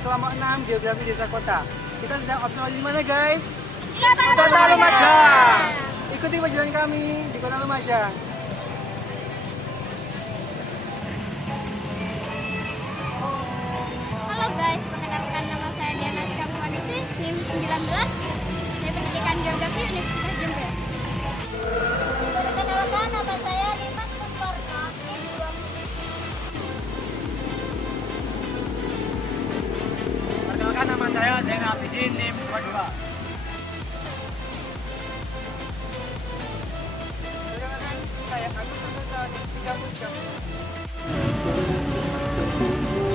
kelompok 6 Geografi Desa Kota. Kita sedang observasi di mana, guys? Kota Lumajang. Ikuti perjalanan kami di Kota Lumajang. Halo guys, perkenalkan nama saya Diana Skapuanisi, NIM 19 dari Pendidikan Geografi Universitas Jember. Perkenalkan nama saya Dimas Muswarna, NIM 20. Perkenalkan nama saya Zainal Abidin, NIM 22. Perkenalkan saya Agus Santosa, NIM 33.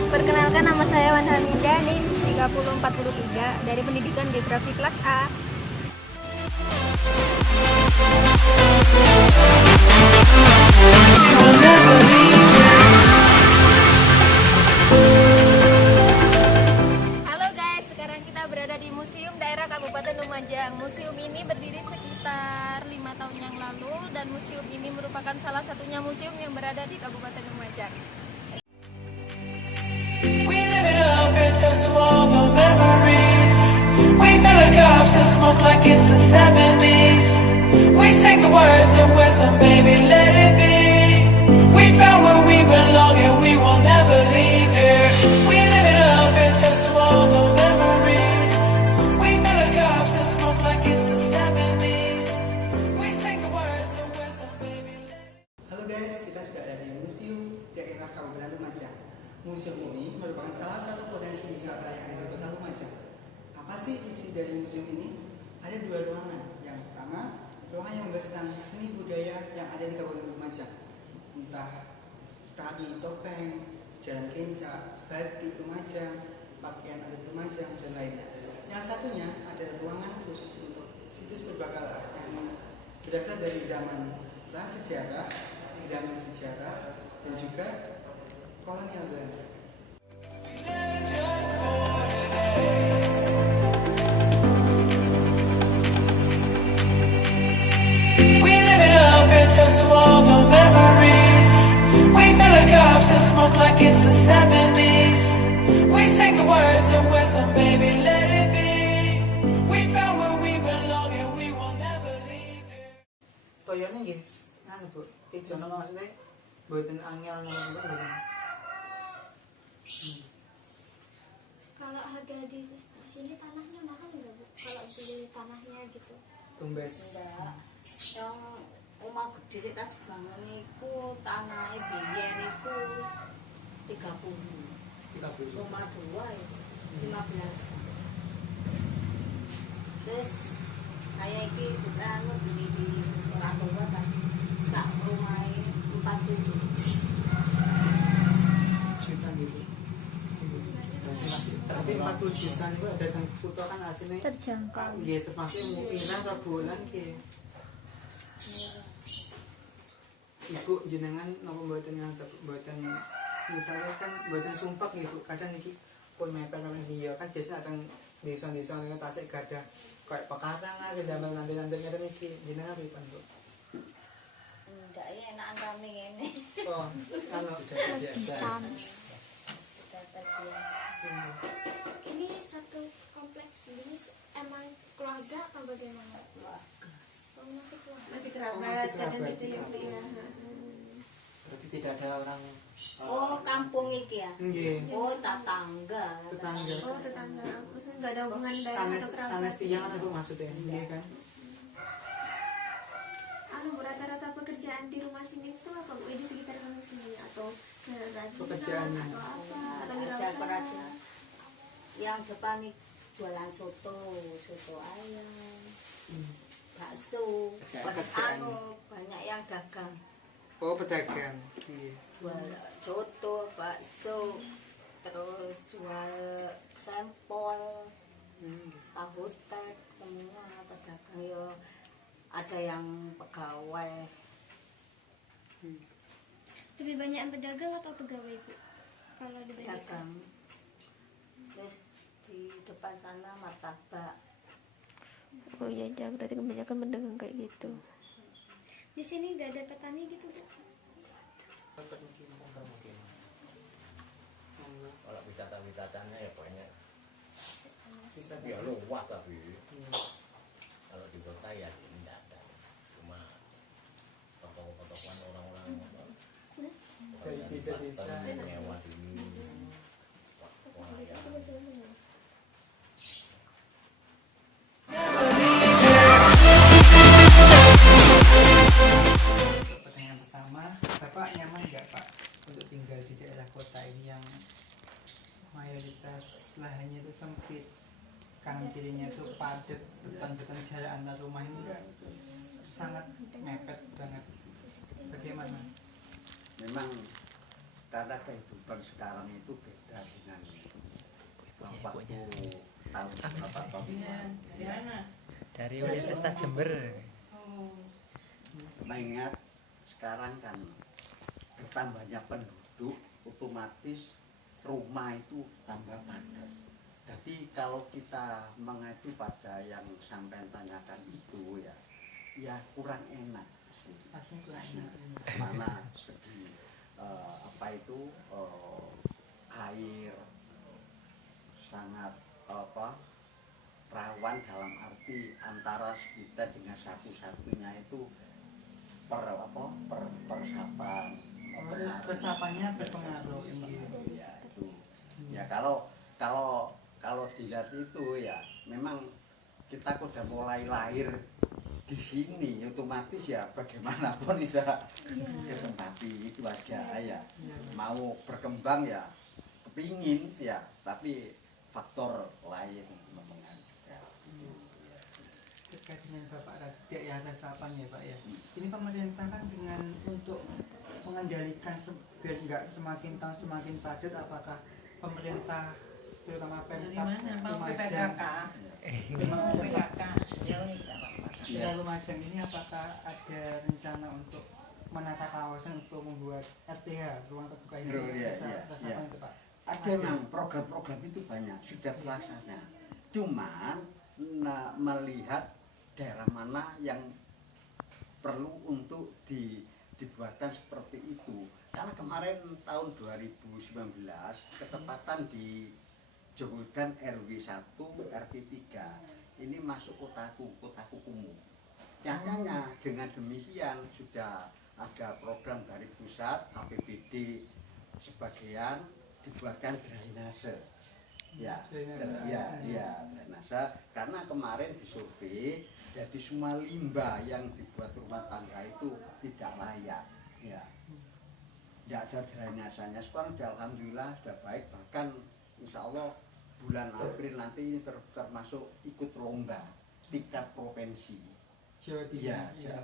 Perkenalkan nama saya Wan Haminda, NIM 3043 dari Pendidikan Geografi kelas A. Halo guys, sekarang kita berada di Museum Daerah Kabupaten Lumajang. Museum ini berdiri sekitar 5 tahun yang lalu dan museum ini merupakan salah satunya museum yang berada di Kabupaten Lumajang. We live it up and toast to all the memories. We fill our cups and smoke like it's the 70s. We sing the words of wisdom, baby, let it be. We found where we belong and we will never leave here. We live it up and toast to all the memories. We fill our cups and smoke like it's the 70s. We sing the words of wisdom, baby, let it be. Halo guys, kita sudah ada di Museum Daerah Kabupaten Lumajang. Museum ini merupakan salah satu potensi wisata yang ada di Kota Lumajang. Apa sih isi dari museum ini? Ada 2 ruangan. Yang pertama, ruangan yang membahas tentang seni budaya yang ada di Kabupaten Lumajang. Entah tari topeng, jalan kencak, batik Lumajang, pakaian adat Lumajang, dan lainnya. Yang satunya ada ruangan khusus untuk situs berbakala yang berasal dari zaman prasejarah, zaman sejarah, dan juga kolonial Belanda. Just for today. We live it up and toast to all the memories. We fill our cups and smoke like it's the 70s. We sing the words of wisdom, baby, let it be. We found where we belong and we will never leave here. Toyone nggih, anu Bu, ijo nama maksudnya mboten angel nama mboten. Kalau harga di sini tanahnya mahal nggak Bu? Kalau beli tanahnya gitu? Tumbes. Enggak, yang omah gede tak bangun iku tanahnya biyen iku 30. 30. Rumah 2 itu 15. Terus saya iki bukan beli di Ratoba kan. Sak rumahnya 40. Juta gitu. Tapi 40 juta itu ada yang foto kan aslinya Terjangkau. nggih termasuk murah ta bulan ki. Ibu jenengan napa mboten ngantuk mboten misalnya kan mboten sumpah nggih Bu, kadang iki pun mepet nang dia kan biasa ada desa-desa ning Tasik gadah kayak pekarang aja damel nanti-nanti ngeten iki jenengan pripun Bu? Enggak ya enakan kami ngene. Oh, kalau Pisang. Sudah terbiasa. Ini satu kompleks ini emang keluarga apa bagaimana? Keluarga. Oh, masih keluarga. Masih Oh, kerabat masih kadang kerabat gitu ya Bu ya. berarti tidak ada orang Oh, kampung iki ya. nggih. Oh, tetangga. Tetangga. Oh tetangga aku sih nggak ada hubungan darah Sanes atau kerabat. sanes tiyang kan Bu maksudnya nggih kan. Anu Bu, rata-rata pekerjaan di rumah sini tuh apa Bu? Di sekitar kamu sini atau kerajinan Pekerjaannya. atau apa? Atau Ada wirausaha? kerajinan. Yang depan nih jualan soto ayam, bakso, Pekerjaan. banyak yang dagang. Oh, pedagang. Nggih. Jual soto, bakso, terus jual sampel, tahu tek, semua pedagang yo. Ada yang pegawai. Lebih banyak yang pedagang atau pegawai Bu? Kalau dibandingkan? Dagang. Terus di depan sana martabak. Oh iya, berarti kebanyakan pedagang kayak gitu. Di sini nggak ada petani gitu Bu? Kalau wisata-wisatanya ya banyak mewah tapi kalau di kota ya tidak ada, cuma toko-tokoan orang-orang Dari desa-desa. mewah dulu. Wah, ya. Pertanyaan pertama, Bapak nyaman nggak Pak untuk tinggal di daerah kota ini yang mayoritas lahannya itu sempit, kanan kirinya itu padat, beton-beton jarak antar rumah ini sangat mepet banget. Bagaimana? Memang karena kehidupan sekarang itu beda dengan waktu tahun berapa tahun Dari Universitas Jember. mengingat sekarang kan bertambahnya penduduk otomatis rumah itu tambah padat. Jadi kalau kita mengacu pada yang sampai tanyakan itu ya kurang enak sih. Aslinya kurang enak. Mana segi air sangat rawan dalam arti antara kita dengan satu-satunya itu persapan Resapannya berpengaruh gitu. ya itu ya kalau dilihat itu ya memang kita udah mulai lahir di sini otomatis ya bagaimanapun kita tempati itu aja ya mau berkembang ya kepingin ya tapi faktor lain mempengaruhi. Terkait dengan Bapak tadi ya resapan ya Pak ya. Ini pemerintah kan dengan untuk mengendalikan biar nggak semakin tahun semakin padat, apakah pemerintah terutama Pemkab Lumajang Lumajang ini apakah ada rencana untuk menata kawasan untuk membuat RTH ruang terbuka hijau resapan itu Pak? Ada memang program-program itu banyak sudah terlaksana. Cuman melihat daerah mana yang perlu untuk dibuatkan seperti itu. Karena kemarin tahun 2019 ketepatan di Jogodan RW 1 RT 3 ini masuk kota kumuh. Nyatanya dengan demikian sudah ada program dari pusat APBD sebagian dibuatkan drainase. Drainase karena kemarin disurvei jadi semua limbah yang dibuat rumah tangga itu tidak layak ya. Tidak ada drainasenya. Sekarang alhamdulillah sudah baik, bahkan insya Allah bulan April nanti ini termasuk ikut lomba tingkat provinsi. Jawa Timur.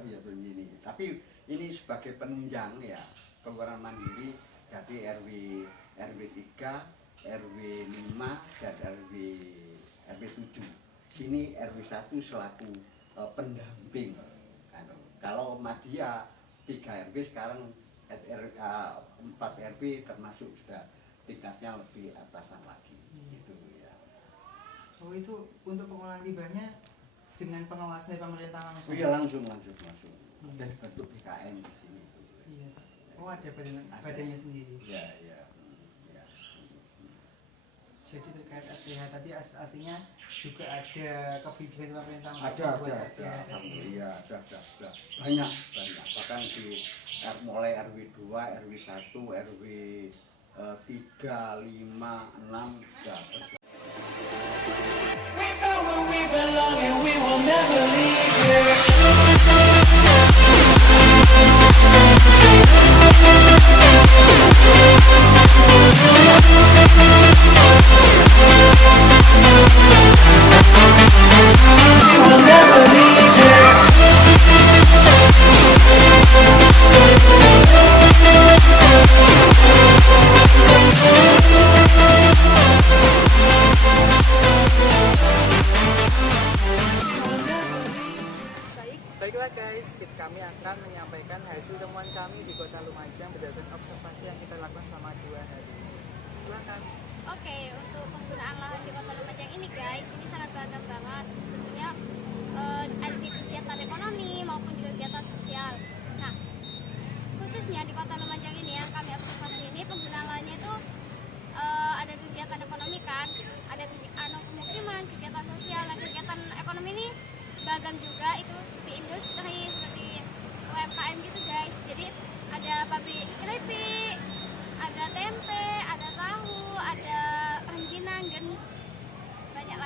Ya begini. Tapi ini sebagai penunjang ya keluaran mandiri dari RW 3, RW 5 dan RW 7. Sini RW 1 selaku pendamping. Kalau Madya 3 RW sekarang 4 RW termasuk sudah tingkatnya lebih atasan lagi gitu ya. Oh itu untuk pengolahan limbahnya dengan pengawasan dari pemerintah langsung? Iya langsung. Dan bentuk BKN di sini. Iya. Oh ada badannya sendiri. Iya. Jadi terkait RTH tadi aslinya juga ada kebijakan pemerintah Ada. Iya, ada. Banyak. Bahkan di mulai RW 2, RW 1, RW 3, 5, 6 sudah berjalan. We know where we belong and we will never leave here. Baiklah guys, kami akan menyampaikan hasil temuan kami di Kota Lumajang berdasarkan observasi yang kita lakukan selama 2 hari. Silakan. Oke, untuk penggunaan lahan di Kota Lumajang ini guys, ini sangat beragam banget. Tentunya ada di kegiatan ekonomi maupun di kegiatan sosial. Nah, khususnya di Kota Lumajang ini yang kami observasi ini penggunaan lahannya itu ada kegiatan ekonomi kan, ada pemukiman, kegiatan sosial, dan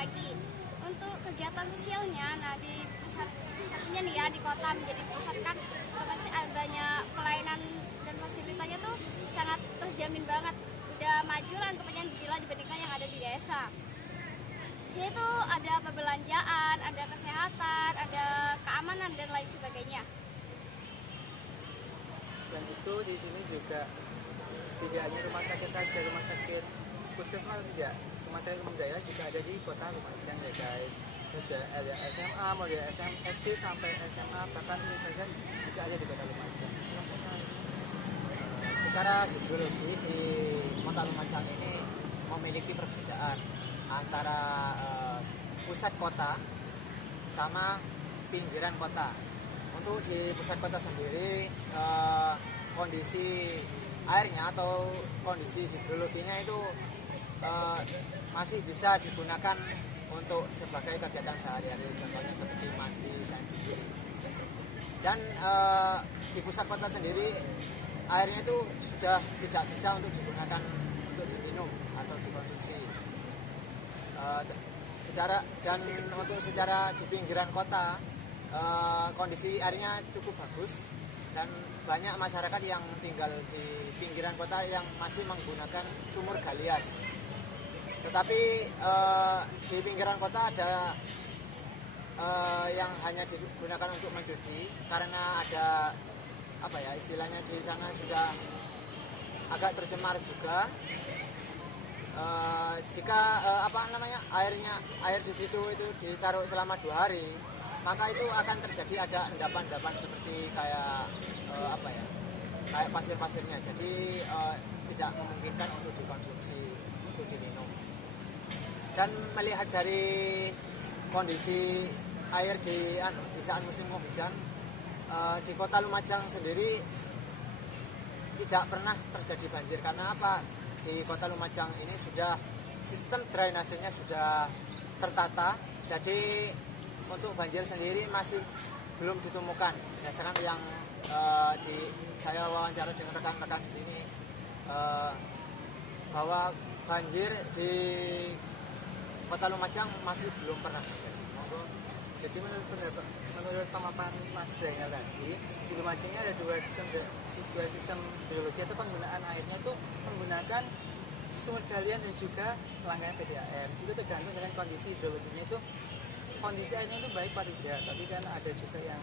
lagi. Untuk kegiatan sosialnya, nah di pusat tentunya nih ya di kota menjadi pusat kan otomatis banyak pelayanan dan fasilitasnya tuh sangat terjamin banget. Udah maju lah kebanyakan gila dibandingkan yang ada di desa. Di sini tuh ada perbelanjaan, ada kesehatan, ada keamanan dan lain sebagainya. Selain itu di sini juga tidak hanya rumah sakit saja, rumah sakit puskesmas tidak, rumah sakit umum daerah juga ada di kota Lumajang ya guys. Terus ada SMA, mulai SD sampai SMA, bahkan universitas juga ada di kota Lumajang. Secara hidrologi di Kota Lumajang ini memiliki perbedaan antara pusat kota sama pinggiran kota. Untuk di pusat kota sendiri kondisi airnya atau kondisi hidrologinya itu masih bisa digunakan untuk sebagai kegiatan sehari-hari, contohnya seperti mandi dan cuci. Dan di pusat kota sendiri airnya itu sudah tidak bisa untuk digunakan untuk diminum atau dikonsumsi. Secara di pinggiran kota kondisi airnya cukup bagus dan banyak masyarakat yang tinggal di pinggiran kota yang masih menggunakan sumur galian. Tetapi di pinggiran kota ada yang hanya digunakan untuk mencuci karena ada apa ya istilahnya di sana sudah agak tercemar juga. Jika air di situ itu ditaruh selama 2 hari, maka itu akan terjadi ada endapan-endapan seperti kayak kayak pasir-pasirnya. Jadi tidak memungkinkan untuk dikonsumsi, untuk diminum. Dan melihat dari kondisi air di saat musim penghujan di Kota Lumajang sendiri tidak pernah terjadi banjir. Karena apa? Di Kota Lumajang ini sudah sistem drainasenya sudah tertata, jadi untuk banjir sendiri masih belum ditemukan. Berdasarkan yang saya wawancara dengan rekan-rekan di sini bahwa banjir di Kota Lumajang masih belum pernah terjadi. Jadi menurut pemaparan Mas Zainal tadi, di Lumajang ini ada dua sistem hidrologi atau penggunaan airnya itu menggunakan sumur galian dan juga rangkaian PDAM. Itu tergantung dengan kondisi hidrologinya itu, kondisi airnya itu baik atau tidak. Tapi kan ada juga yang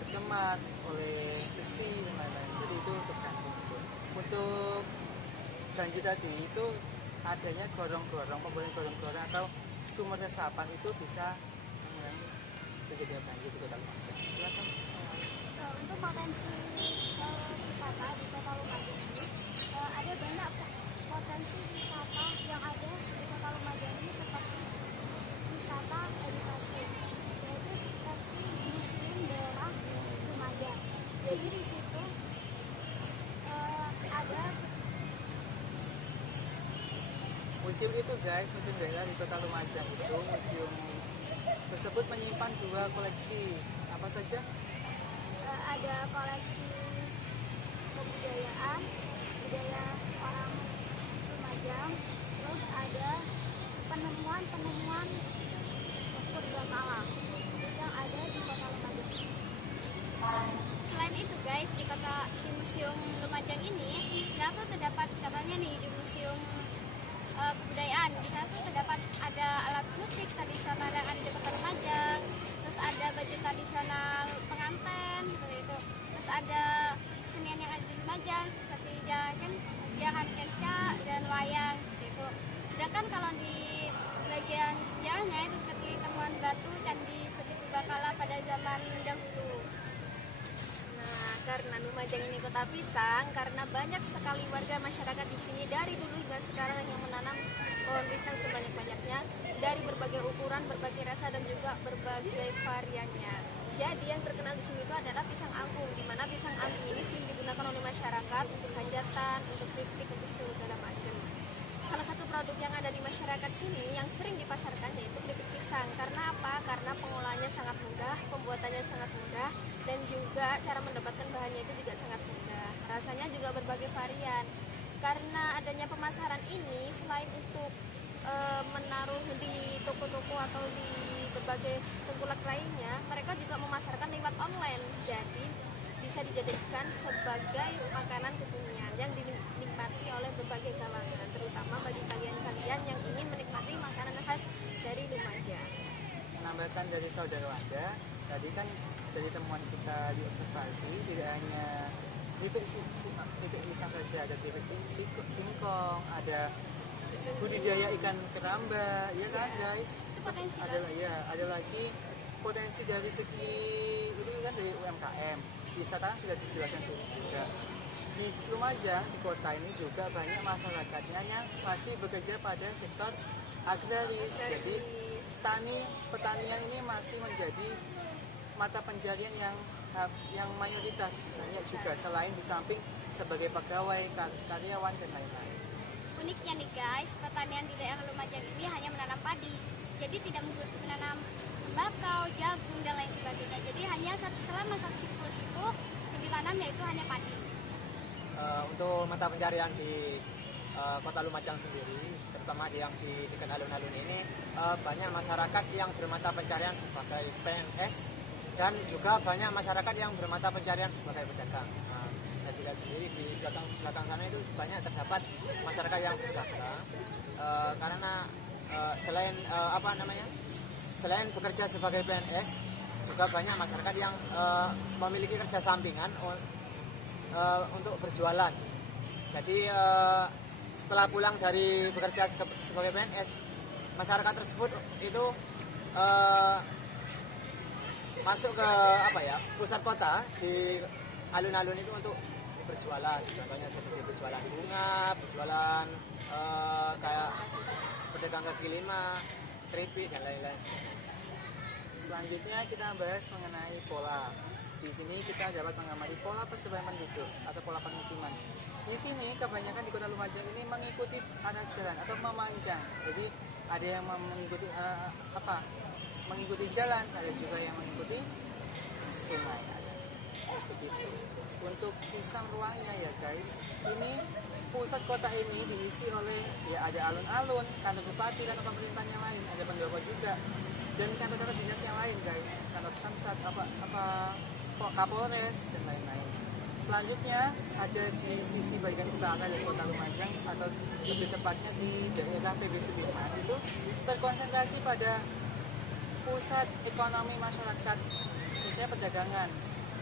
tercemar oleh besi dan lain-lain. Jadi itu tergantung. Untuk banjir tadi itu adanya gorong-gorong, pembuatan gorong-gorong atau sumur resapan itu bisa mengurangi terjadinya banjir di Kota Lumajang. Silakan. Untuk potensi wisata di Kota Lumajang ini ada banyak potensi wisata yang ada di Kota Lumajang ini seperti wisata edukasi, yaitu seperti museum daerah Lumajang. Jadi di situ ada museum itu guys, museum daerah di Kota Lumajang itu museum tersebut menyimpan 2 koleksi apa saja? ada koleksi kebudayaan, budaya orang Lumajang, terus ada penemuan purbakala yang ada di Kota Lumajang. Selain itu guys, di Museum Lumajang ini, kita tuh terdapat contohnya nih di Museum Kebudayaan. Di sana tuh terdapat ada alat musik tradisional yang ada di Kota Lumajang, terus ada baju tradisional pengantin seperti itu, terus ada kesenian yang ada di Lumajang seperti jangan kenca dan wayang seperti itu. Sedangkan kalau di bagian sejarahnya itu seperti temuan batu candi seperti purbakala pada zaman dahulu. Karena Lumajang ini kota pisang, karena banyak sekali warga masyarakat di sini dari dulu hingga sekarang yang menanam pohon pisang sebanyak-banyaknya dari berbagai ukuran, berbagai rasa dan juga berbagai variannya. Jadi yang terkenal di sini itu adalah pisang anggung, di mana pisang anggung ini sering digunakan oleh masyarakat untuk hajatan, untuk piknik, untuk segala macam. Salah satu produk yang ada di masyarakat sini yang sering dipasarkan yaitu keripik pisang. Karena apa? Karena pengolahannya sangat mudah, pembuatannya sangat mudah, dan juga cara mendapatkan bahannya itu juga sangat mudah. Rasanya juga berbagai varian. Karena adanya pemasaran ini, selain untuk menaruh di toko-toko atau di berbagai tengkulak lainnya, mereka juga memasarkan lewat online. Jadi bisa dijadikan sebagai makanan kekinian yang dinikmati oleh berbagai kalangan, terutama bagi kalian-kalian yang ingin menikmati makanan khas dari Lumajang. Menambahkan dari saudara Wanda, tadi kan dari temuan kita di observasi tidak hanya keripik pisang saja, ada keripik singkong, ada budidaya ikan keramba, ya kan guys? Terus ada lagi potensi dari segi itu kan dari UMKM, wisata sudah dijelaskan juga. Di Lumajang, di kota ini juga banyak masyarakatnya yang masih bekerja pada sektor agraris. Jadi pertanian ini masih menjadi mata pencarian yang mayoritas banyak juga, selain di samping sebagai pegawai, karyawan dan lain-lain. Uniknya nih guys, pertanian di daerah Lumajang ini hanya menanam padi. Jadi tidak menanam tembakau, jagung dan lain sebagainya. Jadi hanya selama satu siklus itu yang ditanam yaitu hanya padi. Untuk mata pencarian di kota Lumajang sendiri, terutama yang di dekat alun-alun ini, banyak masyarakat yang bermata pencarian sebagai PNS dan juga banyak masyarakat yang bermata pencarian sebagai pedagang. Bisa dilihat sendiri di belakang sana itu banyak terdapat masyarakat yang berdagang karena selain bekerja sebagai PNS, juga banyak masyarakat yang memiliki kerja sampingan untuk berjualan. Jadi setelah pulang dari bekerja sebagai PNS, masyarakat tersebut itu masuk ke pusat kota di alun-alun itu untuk berjualan. Contohnya seperti berjualan bunga, berjualan kayak pedagang kaki lima, keripik dan lain-lain. Selanjutnya kita bahas mengenai pola. Di sini kita dapat mengamati pola persebaran penduduk atau pola pemukiman. Di sini kebanyakan di kota Lumajang ini mengikuti arah jalan atau memanjang. Jadi ada yang mengikuti jalan, ada juga yang mengikuti sungai. Begitu. Untuk sistem ruangnya ya guys, ini pusat kota ini diisi oleh ada alun-alun, kantor bupati, kantor pemerintahan yang lain, ada pendopo juga, dan kantor-kantor dinas yang lain guys, kantor samsat, Kapolres dan lain-lain. Selanjutnya ada di sisi bagian utara dari kota Lumajang, atau lebih tepatnya di daerah PB Sudirman, itu terkonsentrasi pada pusat ekonomi masyarakat, khususnya perdagangan.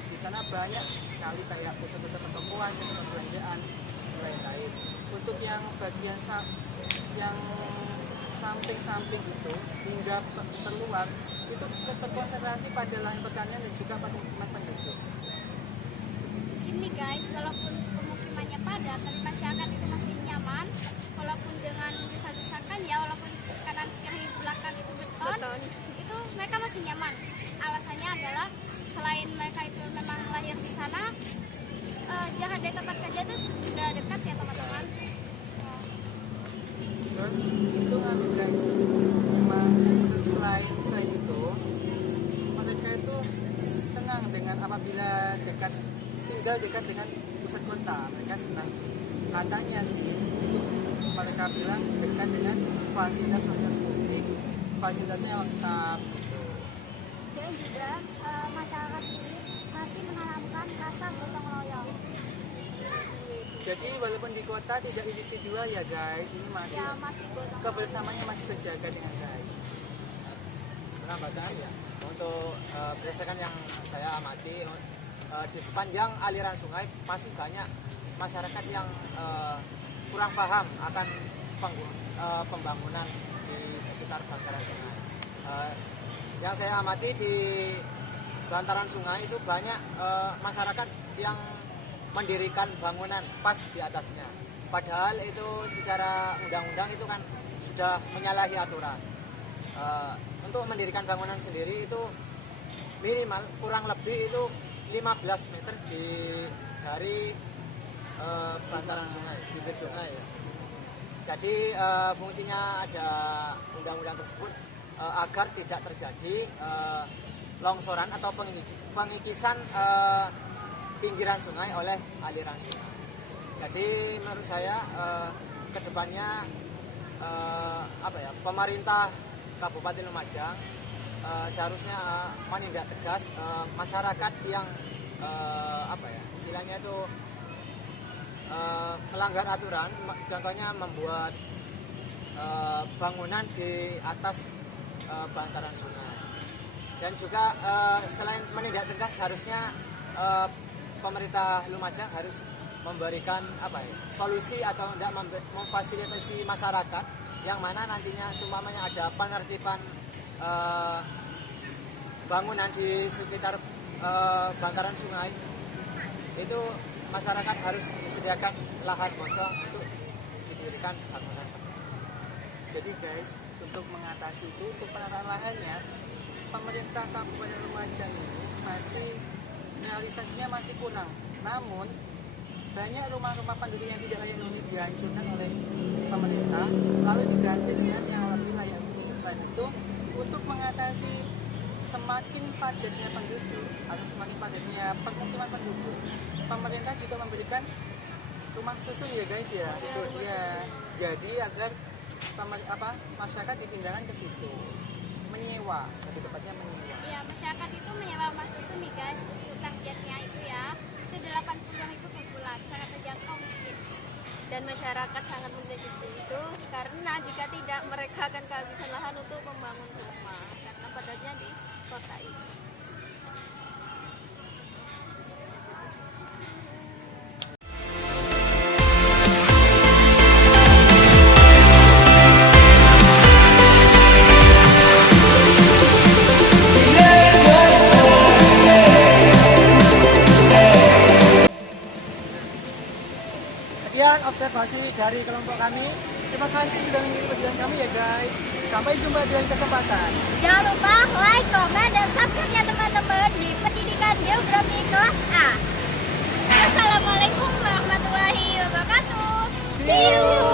Di sana banyak sekali kayak pusat-pusat pertokoan, pusat perbelanjaan, dan lain-lain. Untuk yang bagian yang samping-samping itu hingga terluar itu terkonsentrasi pada lahan pertanian dan juga pada pemukiman penduduk. Di sini guys, walaupun pemukimannya padat, tapi masyarakat itu masih nyaman, walaupun dengan desa-desakan ya, walaupun kanan kiri belakang itu beton, itu mereka masih nyaman. Alasannya adalah selain mereka itu memang lahir di sana, jarak dari tempat kerja itu sudah dekat ya teman-teman. Terus itu kan guys, memang selain itu mereka itu senang dengan apabila tinggal dekat dengan pusat kota. Mereka senang, katanya sih mereka bilang dekat dengan fasilitas publik, fasilitasnya yang lengkap. Dan juga masyarakat sendiri masih menanamkan rasa gotong royong. Jadi walaupun di kota tidak individual ya guys, ini masih kebersamaannya masih terjaga dengan baik. Penambahkan ya, untuk berdasarkan yang saya amati, di sepanjang aliran sungai masih banyak masyarakat yang kurang paham akan pembangunan di sekitar bantaran sungai. Yang saya amati di bantaran sungai itu banyak masyarakat yang mendirikan bangunan pas di atasnya. Padahal itu secara undang-undang itu kan sudah menyalahi aturan. Untuk mendirikan bangunan sendiri itu minimal kurang lebih itu 15 meter dari bantaran sungai, bibir sungai ya. Jadi fungsinya ada undang-undang tersebut agar tidak terjadi longsoran atau pengikisan pinggiran sungai oleh aliran sungai. Jadi menurut saya kedepannya pemerintah Kabupaten Lumajang seharusnya menindak tegas masyarakat yang istilahnya itu melanggar aturan, contohnya membuat bangunan di atas bantaran sungai. Dan juga selain menindak tegas, harusnya pemerintah Lumajang harus memberikan solusi atau tidak memfasilitasi masyarakat yang mana nantinya seumpamanya ada penertiban bangunan di sekitar bantaran sungai, itu masyarakat harus disediakan lahan kosong untuk didirikan bangunan. Jadi guys, untuk mengatasi itu, untuk penataan lahannya, pemerintah Kabupaten Lumajang ini masih realisasinya masih kurang. Namun banyak rumah-rumah penduduk yang tidak layak huni dihancurkan oleh pemerintah, lalu diganti dengan yang lebih layak huni. Selain itu, untuk mengatasi semakin padatnya penduduk atau semakin padatnya permukiman penduduk, pemerintah juga memberikan rumah susun ya guys ya. Ya, jadi agar masyarakat dipindahkan ke situ, menyewa, lebih tepatnya menyewa. Iya, masyarakat itu menyewa rumah susun nih guys, untuk targetnya itu ya, itu 80.000 per bulan, sangat terjangkau mungkin. Dan masyarakat sangat menyetujui itu karena jika tidak mereka akan kehabisan lahan untuk membangun rumah karena padatnya di kota ini. Sekian observasi dari kelompok kami. Terima kasih sudah mengikuti perjuangan kami ya guys. Sampai jumpa di lain kesempatan. Jangan lupa like, komen, dan subscribe ya teman-teman di Pendidikan Geografi kelas A. Assalamualaikum warahmatullahi wabarakatuh. See you.